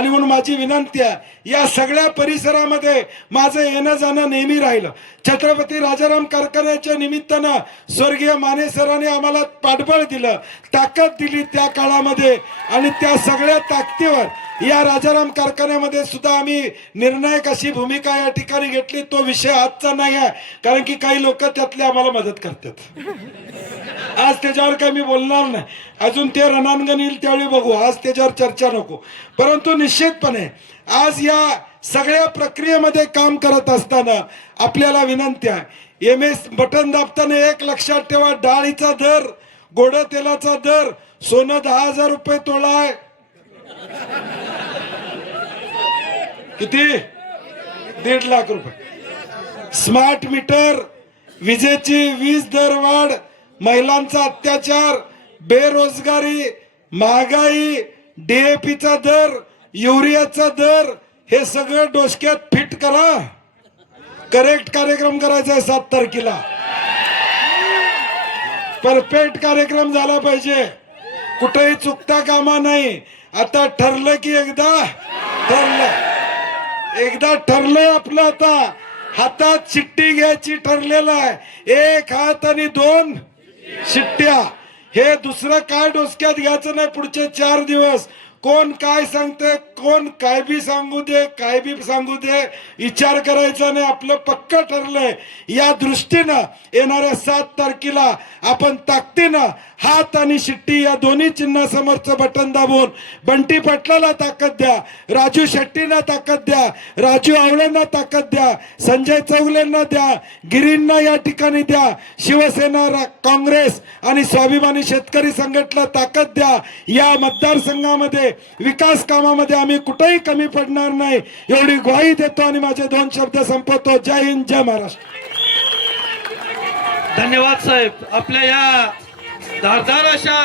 आणि म्हणून माझी विनंती आहे या सगळ्या परिसरामध्ये माझं येणं जाणं नेहमी राहिलं. छत्रपती राजाराम कारखान्याच्या निमित्तानं स्वर्गीय माने सरांनी आम्हाला पाठबळ दिलं ताकद दिली त्या काळामध्ये आणि त्या सगळ्या ताकदीवर या राजाराम कारखान्यामध्ये सुद्धा आम्ही निर्णायक अशी भूमिका या ठिकाणी घेतली. तो विषय आजचा नाही आहे. कारण की काही लोक त्यातले आम्हाला मदत करतात. आज त्याच्यावर काही मी बोलणार नाही. अजून ते रणांगण येईल त्यावेळी बघू. आज त्याच्यावर चर्चा नको. परंतु निश्चितपणे आज या सगळ्या प्रक्रियेमध्ये काम करत असताना आपल्याला विनंती आहे. एम एस बटन दाबताना एक लक्षात ठेवा. डाळीचा दर गोड तेलाचा दर सोनं दहा हजार रुपये तोळा आहे. किती? दीड लाख रुपये. स्मार्ट मीटर विजेची वीज दर वाढ महिलांचा अत्याचार बेरोजगारी महागाई डीएपीचा दर युरियाचा दर हे सगळं डोसक्यात फिट करा. करेक्ट कार्यक्रम करायचा आहे सात तारखेला. परफेक्ट कार्यक्रम झाला पाहिजे. कुठेही चुकता कामा नाही. आता ठरलं की एकदा ठरलं. एकदा ठरलंय आपलं आता. हातात चिट्टी घ्यायची ठरलेलं आहे. एक हात आणि दोन शिट्ट्या. हे दुसरं काय डोसक्यात घ्यायचं नाही पुढचे चार दिवस. कोण काय सांगते कोण काय बी सांगू दे काय बी सांगू दे विचार करायचा नाही आपलं पक्क ठरलंय. या दृष्टीनं येणाऱ्या सात तारखेला आपण ताकदीनं हात आणि शिट्टी या दोन्ही चिन्हासमोरचं बटन दाबून बंटी पाटलाला ताकद द्या राजू शेट्टींना ताकद द्या राजू आवळेंना ताकद द्या संजय चौगलेंना द्या गिरींना या ठिकाणी द्या शिवसेना काँग्रेस आणि स्वाभिमानी शेतकरी संघटना ताकद द्या. या मतदारसंघामध्ये विकास कामामध्ये आम्ही कुठेही कमी पडणार नाही. एवढी ग्वाही देतो आणि माझे दोन शब्द संपवतो. जय हिंद जय महाराष्ट्र. धन्यवाद साहेब. आपल्या या धारदार अशा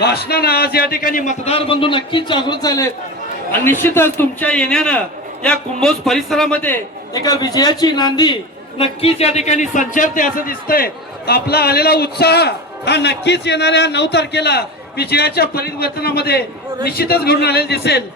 भाषणानं आज या ठिकाणी मतदार बंधू नक्कीच जागृत झालेत आणि निश्चितच तुमच्या येण्यानं या कुंभोज परिसरामध्ये एका विजयाची नांदी नक्कीच या ठिकाणी संचारते असं दिसतंय. आपला आलेला उत्साह हा नक्कीच येणाऱ्या नऊ तारखेला विजयाच्या परिवर्तनामध्ये निश्चितच घडून आलेलं दिसेल.